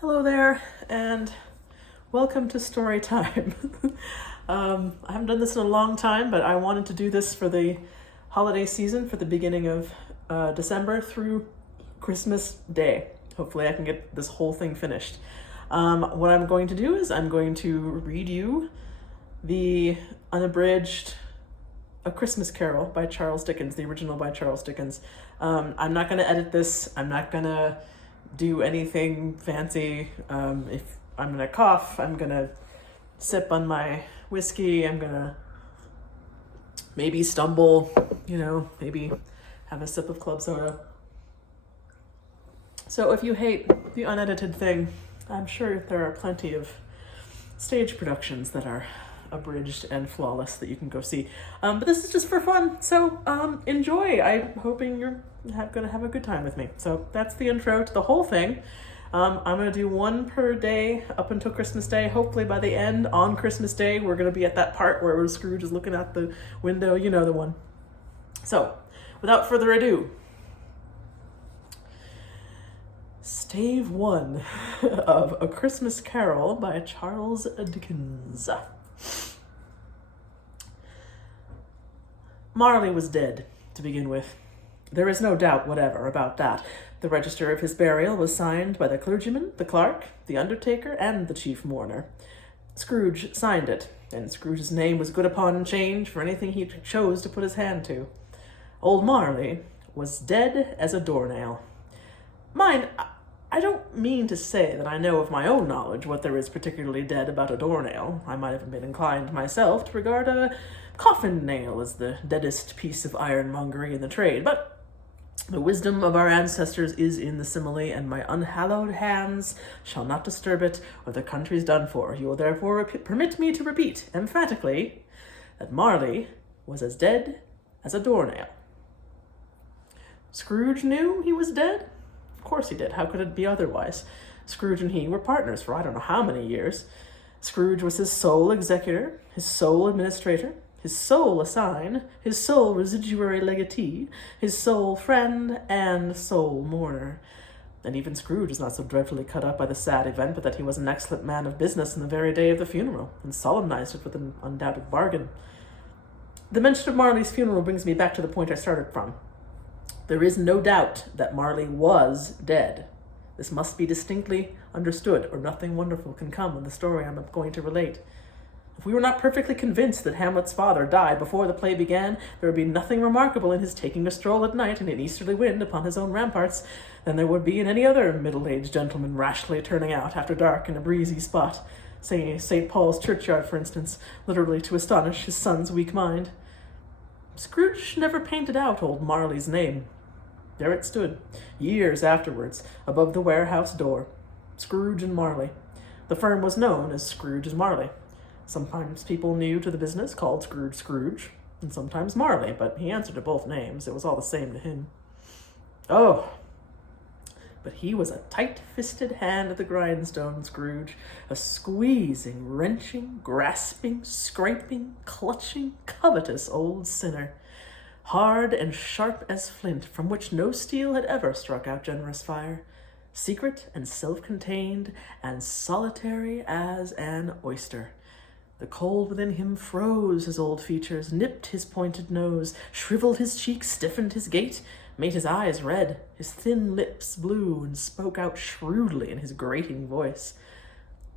Hello there, and welcome to story time. I haven't done this in a long time, but I wanted to do this for the holiday season, for the beginning of December through Christmas Day. Hopefully I can get this whole thing finished. What I'm going to do is I'm going to read you the unabridged A Christmas Carol by Charles Dickens, the original by Charles Dickens. I'm not going to edit this. I'm not going to do anything fancy. If I'm gonna cough, I'm gonna sip on my whiskey, I'm gonna maybe stumble, maybe have a sip of club soda. So if you hate the unedited thing, I'm sure there are plenty of stage productions that are abridged and flawless that you can go see. But this is just for fun, so enjoy. I'm hoping you're gonna have a good time with me. So that's the intro to the whole thing. I'm gonna do one per day up until Christmas Day. Hopefully by the end, on Christmas Day, we're gonna be at that part where Scrooge is looking out the window, you know the one. So, without further ado, Stave 1 of A Christmas Carol by Charles Dickens. Marley was dead, to begin with. There is no doubt whatever about that. The register of his burial was signed by the clergyman, the clerk, the undertaker, and the chief mourner. Scrooge signed it, and Scrooge's name was good upon change for anything he chose to put his hand to. Old Marley was dead as a doornail. Mind, I don't mean to say that I know of my own knowledge what there is particularly dead about a doornail. I might have been inclined myself to regard a coffin nail as the deadest piece of ironmongery in the trade, but the wisdom of our ancestors is in the simile, and my unhallowed hands shall not disturb it, or the country's done for. You will therefore permit me to repeat emphatically that Marley was as dead as a doornail. Scrooge knew he was dead? Of course he did. How could it be otherwise? Scrooge and he were partners for I don't know how many years. Scrooge was his sole executor, his sole administrator, his sole assign, his sole residuary legatee, his sole friend, and sole mourner. And even Scrooge was not so dreadfully cut up by the sad event, but that he was an excellent man of business on the very day of the funeral, and solemnized it with an undoubted bargain. The mention of Marley's funeral brings me back to the point I started from. There is no doubt that Marley was dead. This must be distinctly understood, or nothing wonderful can come of the story I'm going to relate. If we were not perfectly convinced that Hamlet's father died before the play began, there would be nothing remarkable in his taking a stroll at night in an easterly wind upon his own ramparts than there would be in any other middle-aged gentleman rashly turning out after dark in a breezy spot, say St. Paul's churchyard, for instance, literally to astonish his son's weak mind. Scrooge never painted out old Marley's name. There it stood, years afterwards, above the warehouse door. Scrooge and Marley. The firm was known as Scrooge and Marley. Sometimes people new to the business called Scrooge Scrooge, and sometimes Marley, but he answered to both names. It was all the same to him. Oh, but he was a tight-fisted hand at the grindstone, Scrooge, a squeezing, wrenching, grasping, scraping, clutching, covetous old sinner, hard and sharp as flint, from which no steel had ever struck out generous fire, secret and self-contained and solitary as an oyster. The cold within him froze his old features, nipped his pointed nose, shriveled his cheeks, stiffened his gait, made his eyes red, his thin lips blue, and spoke out shrewdly in his grating voice.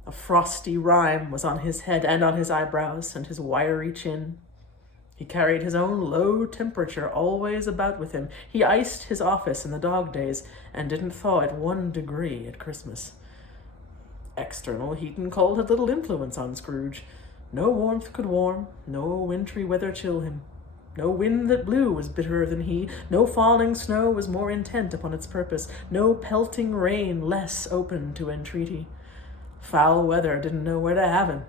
A frosty rime was on his head and on his eyebrows and his wiry chin. He carried his own low temperature always about with him. He iced his office in the dog days and didn't thaw it 1 degree at Christmas. External heat and cold had little influence on Scrooge. No warmth could warm, no wintry weather chill him. No wind that blew was bitterer than he, no falling snow was more intent upon its purpose, no pelting rain less open to entreaty. Foul weather didn't know where to have him.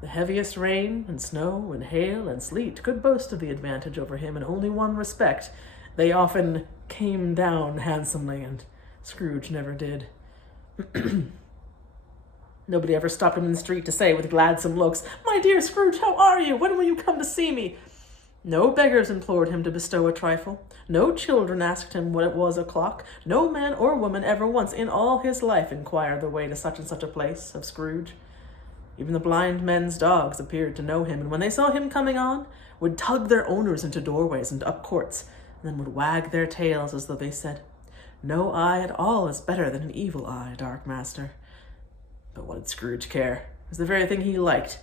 The heaviest rain and snow and hail and sleet could boast of the advantage over him in only one respect. They often came down handsomely, and Scrooge never did. Nobody ever stopped him in the street to say with gladsome looks, "My dear Scrooge, how are you? When will you come to see me?" No beggars implored him to bestow a trifle. No children asked him what it was o'clock. No man or woman ever once in all his life inquired the way to such and such a place of Scrooge. Even the blind men's dogs appeared to know him, and when they saw him coming on, would tug their owners into doorways and up courts, and then would wag their tails as though they said, "No eye at all is better than an evil eye, dark master." But what did Scrooge care? It was the very thing he liked,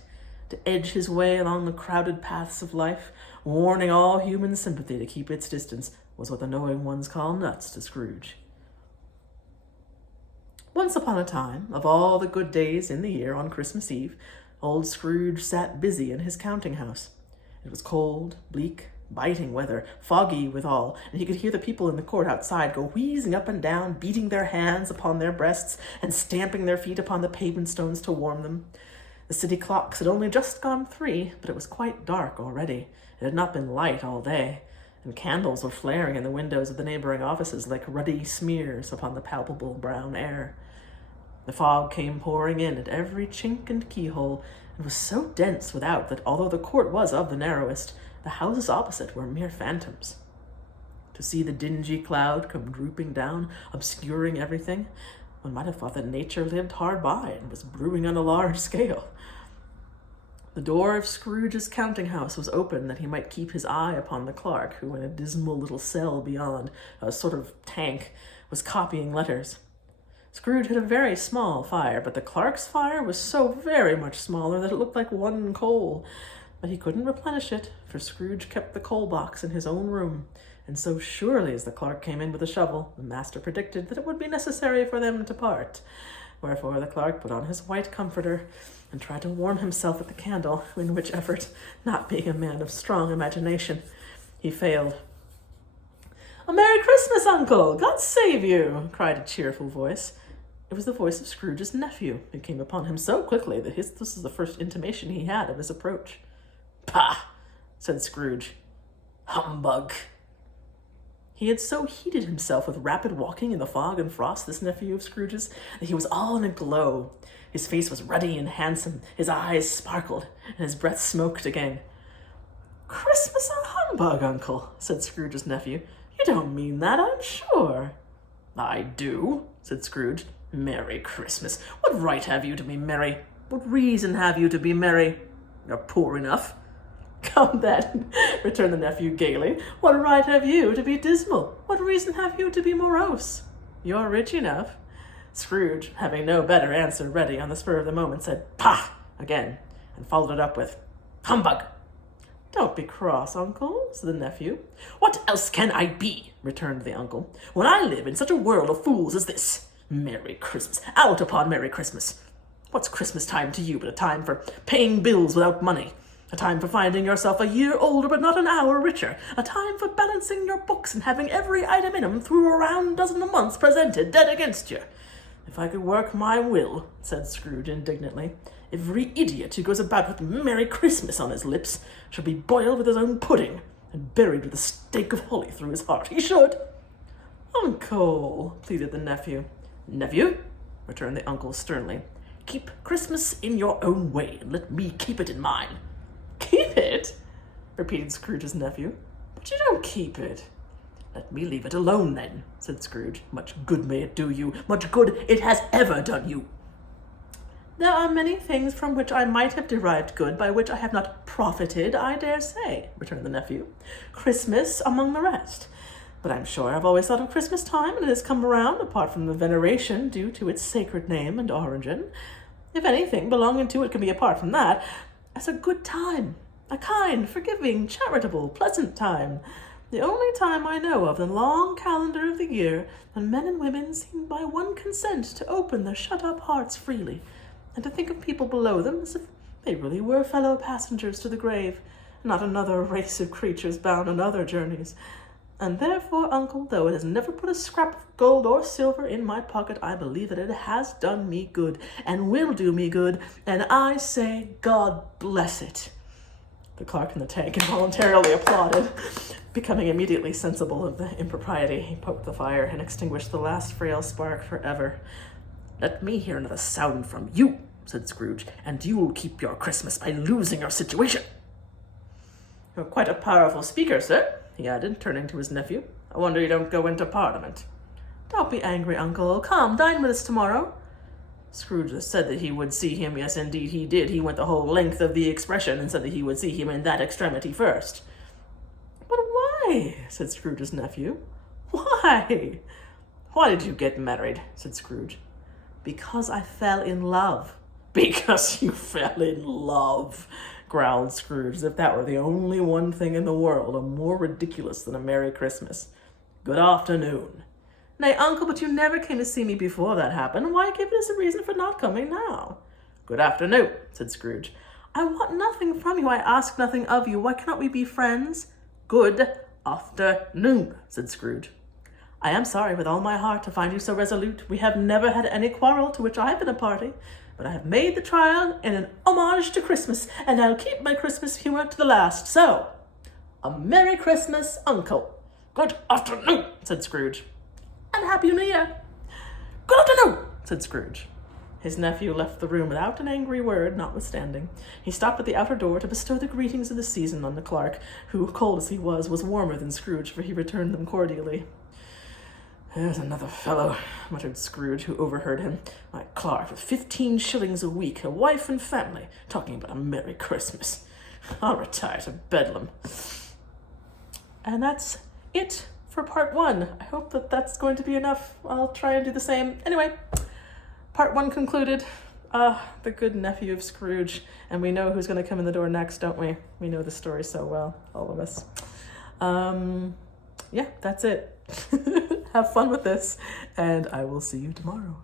to edge his way along the crowded paths of life, warning all human sympathy to keep its distance, was what the knowing ones call nuts to Scrooge. Once upon a time, of all the good days in the year on Christmas Eve, old Scrooge sat busy in his counting-house. It was cold, bleak, biting weather, foggy withal, and he could hear the people in the court outside go wheezing up and down, beating their hands upon their breasts and stamping their feet upon the pavement stones to warm them. The city clocks had only just gone 3, but it was quite dark already. It had not been light all day, and candles were flaring in the windows of the neighboring offices like ruddy smears upon the palpable brown air. The fog came pouring in at every chink and keyhole, and was so dense without that although the court was of the narrowest, the houses opposite were mere phantoms. To see the dingy cloud come drooping down, obscuring everything, one might have thought that nature lived hard by and was brewing on a large scale. The door of Scrooge's counting-house was open that he might keep his eye upon the clerk, who in a dismal little cell beyond, a sort of tank, was copying letters. Scrooge had a very small fire, but the clerk's fire was so very much smaller that it looked like one coal. But he couldn't replenish it, for Scrooge kept the coal box in his own room, and so surely as the clerk came in with a shovel, the master predicted that it would be necessary for them to part. Wherefore the clerk put on his white comforter and tried to warm himself at the candle, in which effort, not being a man of strong imagination, he failed. "A Merry Christmas, Uncle! God save you!" cried a cheerful voice. It was the voice of Scrooge's nephew, who came upon him so quickly that this was the first intimation he had of his approach. "Pah!" said Scrooge. "Humbug!" He had so heated himself with rapid walking in the fog and frost, this nephew of Scrooge's, that he was all in a glow. His face was ruddy and handsome, his eyes sparkled, and his breath smoked again. "Christmas and humbug, Uncle," said Scrooge's nephew. "You don't mean that, I'm sure." "I do," said Scrooge. "Merry Christmas. What right have you to be merry? What reason have you to be merry? You're poor enough." "Come then," returned the nephew gaily. "What right have you to be dismal? What reason have you to be morose? You're rich enough." Scrooge, having no better answer ready on the spur of the moment, said "Pah!" again, and followed it up with "Humbug!" "Don't be cross, Uncle," said the nephew. "What else can I be?" returned the uncle, "when I live in such a world of fools as this? Merry Christmas! Out upon Merry Christmas! What's Christmas time to you but a time for paying bills without money? A time for finding yourself a year older but not an hour richer. A time for balancing your books and having every item in 'em through a round dozen of months presented dead against you. If I could work my will," said Scrooge indignantly, "every idiot who goes about with Merry Christmas on his lips should be boiled with his own pudding and buried with a stake of holly through his heart. He should." "Uncle," pleaded the nephew. "Nephew," returned the uncle sternly, "keep Christmas in your own way and let me keep it in mine." "Keep it?" repeated Scrooge's nephew. "But you don't keep it." "Let me leave it alone, then," said Scrooge. "Much good may it do you. Much good it has ever done you." "There are many things from which I might have derived good, by which I have not profited, I dare say," returned the nephew. "Christmas among the rest. But I'm sure I've always thought of Christmas time, and it has come around, apart from the veneration due to its sacred name and origin, if anything belonging to it can be apart from that, as a good time, a kind, forgiving, charitable, pleasant time. The only time I know of in the long calendar of the year when men and women seem by one consent to open their shut-up hearts freely, and to think of people below them as if they really were fellow passengers to the grave, and not another race of creatures bound on other journeys. And therefore, Uncle, though it has never put a scrap of gold or silver in my pocket, I believe that it has done me good, and will do me good, and I say, God bless it." The clerk in the tank involuntarily applauded. Becoming immediately sensible of the impropriety, he poked the fire and extinguished the last frail spark forever. "Let me hear another sound from you," said Scrooge, "and you'll keep your Christmas by losing your situation." You're quite a powerful speaker, sir, he added, turning to his nephew. I wonder you don't go into Parliament. Don't be angry, Uncle. Come, dine with us tomorrow. Scrooge said that he would see him. Yes, indeed he did. He went the whole length of the expression and said that he would see him in that extremity first. But why? Said Scrooge's nephew. Why? Why did you get married? Said Scrooge. Because I fell in love. Because you fell in love, growled Scrooge, as if that were the only one thing in the world more ridiculous than a Merry Christmas. Good afternoon. Nay, Uncle, but you never came to see me before that happened. Why give us a reason for not coming now? Good afternoon, said Scrooge. I want nothing from you. I ask nothing of you. Why cannot we be friends? Good afternoon, said Scrooge. I am sorry with all my heart to find you so resolute. We have never had any quarrel to which I have been a party, but I have made the trial in an homage to Christmas, and I'll keep my Christmas humour to the last. So, a Merry Christmas, Uncle. Good afternoon, said Scrooge. And Happy New Year. Good afternoon, said Scrooge. His nephew left the room without an angry word, notwithstanding. He stopped at the outer door to bestow the greetings of the season on the clerk, who, cold as he was warmer than Scrooge, for he returned them cordially. There's another fellow, muttered Scrooge, who overheard him. My clerk with 15 shillings a week, a wife and family, talking about a Merry Christmas. I'll retire to Bedlam. And that's it for part 1. I hope that that's going to be enough. I'll try and do the same. Anyway, part 1 concluded. The good nephew of Scrooge. And we know who's going to come in the door next, don't we? We know the story so well, all of us. Yeah, that's it. Have fun with this, and I will see you tomorrow.